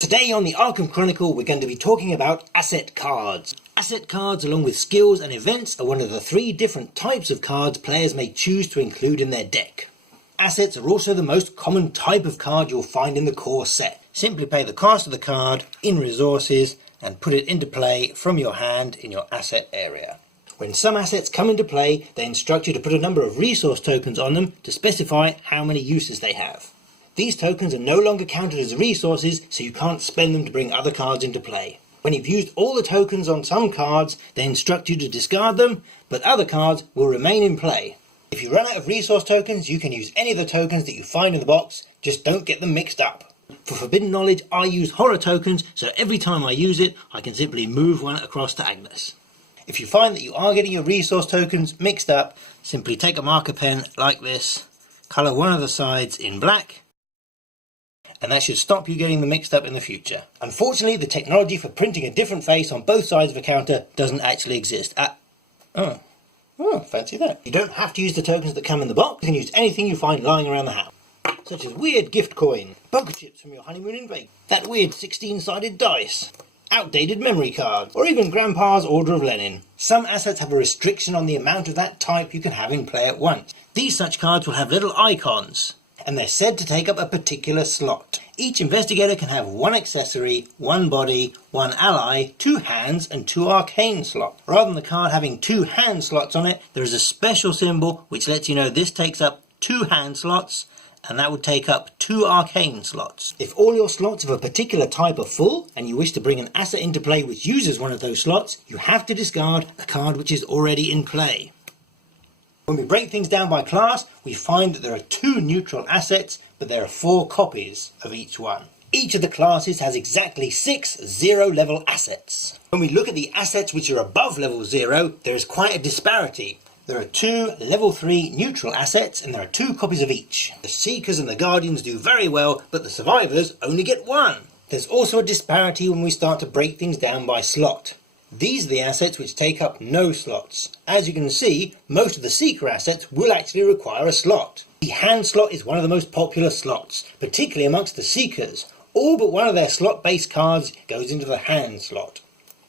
Today on the Arkham Chronicle we're going to be talking about asset cards. Asset cards along with skills and events are one of the 3 different types of cards players may choose to include in their deck. Assets are also the most common type of card you'll find in the core set. Simply pay the cost of the card in resources and put it into play from your hand in your asset area. When some assets come into play, they instruct you to put a number of resource tokens on them to specify how many uses they have. These tokens are no longer counted as resources, so you can't spend them to bring other cards into play. When you've used all the tokens on some cards, they instruct you to discard them, but other cards will remain in play. If you run out of resource tokens, you can use any of the tokens that you find in the box, just don't get them mixed up. For Forbidden Knowledge, I use horror tokens, so every time I use it, I can simply move one across to Agnes. If you find that you are getting your resource tokens mixed up, simply take a marker pen like this, colour one of the sides in black, and that should stop you getting them mixed up in the future. Unfortunately, the technology for printing a different face on both sides of a counter doesn't actually exist. Fancy that. You don't have to use the tokens that come in the box. You can use anything you find lying around the house, such as weird gift coin, poker chips from your honeymoon in Vegas, that weird 16-sided dice, outdated memory cards, or even Grandpa's Order of Lenin. Some assets have a restriction on the amount of that type you can have in play at once. These such cards will have little icons, and they're said to take up a particular slot. Each investigator can have 1 accessory, 1 body, 1 ally, 2 hands and 2 arcane slots. Rather than the card having 2 hand slots on it, there is a special symbol which lets you know this takes up 2 hand slots, and that would take up 2 arcane slots. If all your slots of a particular type are full, and you wish to bring an asset into play which uses one of those slots, you have to discard a card which is already in play. When we break things down by class, we find that there are 2 neutral assets, but there are 4 copies of each one. Each of the classes has exactly 6 0-level assets. When we look at the assets which are above level 0, there is quite a disparity. There are 2 level 3 neutral assets, and there are 2 copies of each. The Seekers and the Guardians do very well, but the Survivors only get 1. There's also a disparity when we start to break things down by slot. These are the assets which take up no slots. As you can see, most of the Seeker assets will actually require a slot. The hand slot is one of the most popular slots, particularly amongst the Seekers. All but one of their slot-based cards goes into the hand slot.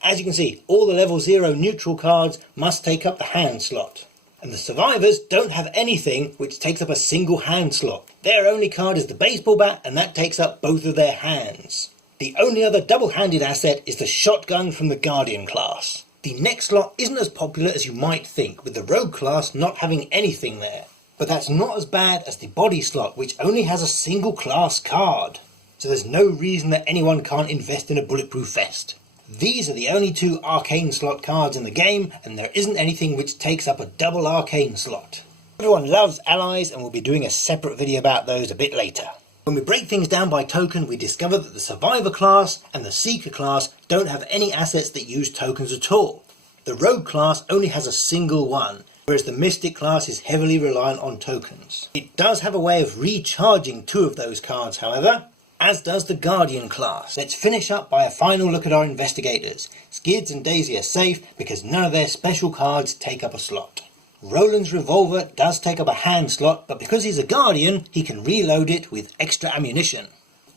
As you can see, all the level 0 neutral cards must take up the hand slot. And the Survivors don't have anything which takes up a single hand slot. Their only card is the baseball bat, and that takes up both of their hands. The only other double-handed asset is the shotgun from the Guardian class. The next slot isn't as popular as you might think, with the Rogue class not having anything there. But that's not as bad as the body slot, which only has a single class card. So there's no reason that anyone can't invest in a Bulletproof Vest. These are the only 2 arcane slot cards in the game, and there isn't anything which takes up a double arcane slot. Everyone loves allies, and we'll be doing a separate video about those a bit later. When we break things down by token, we discover that the Survivor class and the Seeker class don't have any assets that use tokens at all. The Rogue class only has a single one, whereas the Mystic class is heavily reliant on tokens. It does have a way of recharging 2 of those cards, however, as does the Guardian class. Let's finish up by a final look at our investigators. Skids and Daisy are safe because none of their special cards take up a slot. Roland's revolver does take up a hand slot, but because he's a Guardian, he can reload it with extra ammunition.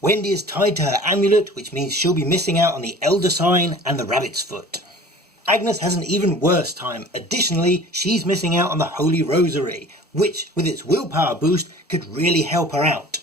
Wendy is tied to her amulet, which means she'll be missing out on the Elder Sign and the Rabbit's Foot. Agnes has an even worse time. Additionally, she's missing out on the Holy Rosary, which, with its willpower boost, could really help her out.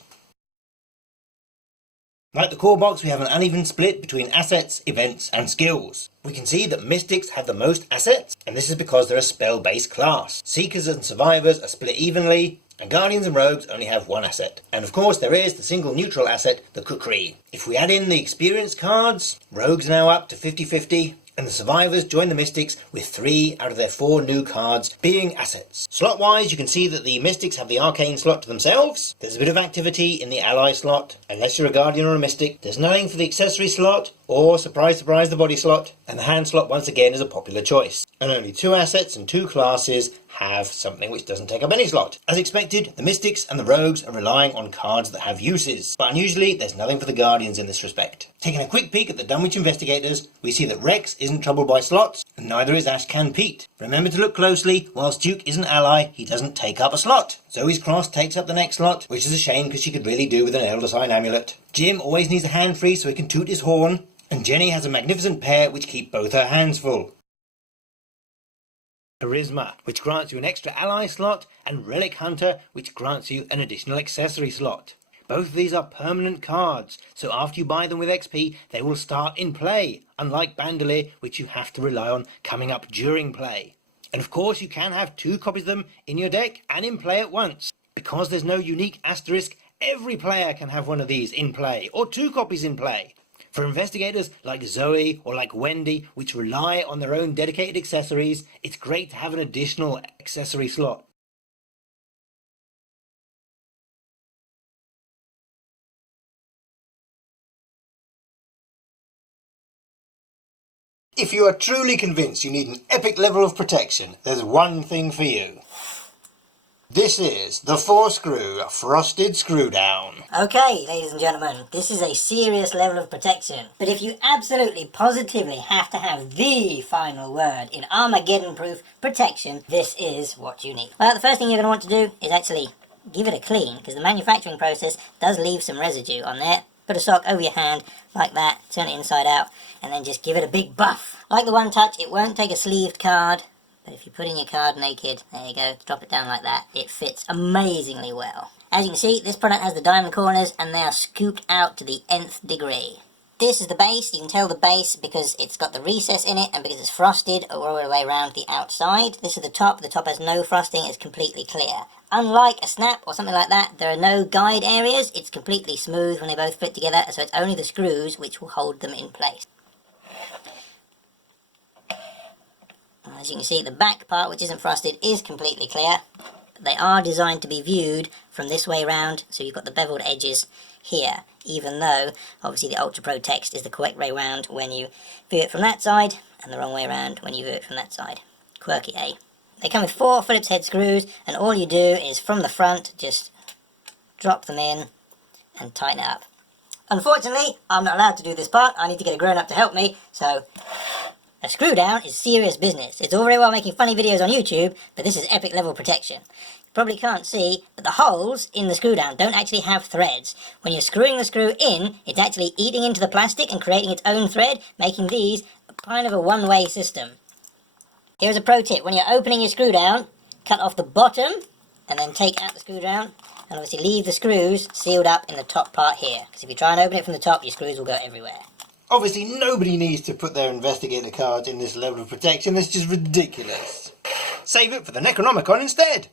Like the core box, we have an uneven split between assets, events and skills. We can see that Mystics have the most assets, and this is because they're a spell-based class. Seekers and Survivors are split evenly, and Guardians and Rogues only have 1 asset. And of course there is the single neutral asset, the Kukri. If we add in the experience cards, Rogues are now up to 50-50, and the Survivors join the Mystics with 3 out of their 4 new cards being assets. Slot-wise, you can see that the Mystics have the Arcane slot to themselves. There's a bit of activity in the Ally slot. Unless you're a Guardian or a Mystic, there's nothing for the accessory slot, or, surprise surprise, the body slot, and the hand slot once again is a popular choice. And only 2 assets and 2 classes have something which doesn't take up any slot. As expected, the Mystics and the Rogues are relying on cards that have uses, but unusually there's nothing for the Guardians in this respect. Taking a quick peek at the Dunwich investigators, we see that Rex isn't troubled by slots, and neither is Ashcan Pete. Remember to look closely. Whilst Duke is an ally, he doesn't take up a slot. Zoe's Cross takes up the next slot, which is a shame because she could really do with an Elder Sign Amulet. Jim always needs a hand free so he can toot his horn, and Jenny has a magnificent pair which keep both her hands full. Charisma, which grants you an extra ally slot, and Relic Hunter, which grants you an additional accessory slot. Both of these are permanent cards, so after you buy them with XP, they will start in play, unlike Bandolier, which you have to rely on coming up during play. And of course you can have 2 copies of them in your deck and in play at once. Because there's no unique asterisk, every player can have one of these in play, or 2 copies in play. For investigators like Zoe or like Wendy, which rely on their own dedicated accessories, it's great to have an additional accessory slot. If you are truly convinced you need an epic level of protection, there's one thing for you. This is the 4-screw Frosted Screwdown. Okay, ladies and gentlemen, this is a serious level of protection. But if you absolutely, positively have to have the final word in Armageddon-proof protection, this is what you need. Well, the first thing you're going to want to do is actually give it a clean, because the manufacturing process does leave some residue on there. Put a sock over your hand, like that, turn it inside out, and then just give it a big buff. Like the One Touch, it won't take a sleeved card. But if you put in your card naked, there you go, drop it down like that, it fits amazingly well. As you can see, this product has the diamond corners and they are scooped out to the nth degree. This is the base. You can tell the base because it's got the recess in it and because it's frosted all the way around the outside. This is the top has no frosting, it's completely clear. Unlike a snap or something like that, there are no guide areas, it's completely smooth when they both fit together, so it's only the screws which will hold them in place. As you can see, the back part, which isn't frosted, is completely clear. But they are designed to be viewed from this way round, so you've got the beveled edges here, even though, obviously, the Ultra Pro text is the correct way round when you view it from that side, and the wrong way round when you view it from that side. Quirky, eh? They come with 4 Phillips head screws, and all you do is, from the front, just drop them in and tighten it up. Unfortunately, I'm not allowed to do this part. I need to get a grown-up to help me, so a screw down is serious business. It's all very well making funny videos on YouTube, but this is epic level protection. You probably can't see, but the holes in the screw down don't actually have threads. When you're screwing the screw in, it's actually eating into the plastic and creating its own thread, making these kind of a one-way system. Here's a pro tip. When you're opening your screw down, cut off the bottom, and then take out the screw down, and obviously leave the screws sealed up in the top part here. Because if you try and open it from the top, your screws will go everywhere. Obviously, nobody needs to put their investigator cards in this level of protection. It's just ridiculous. Save it for the Necronomicon instead.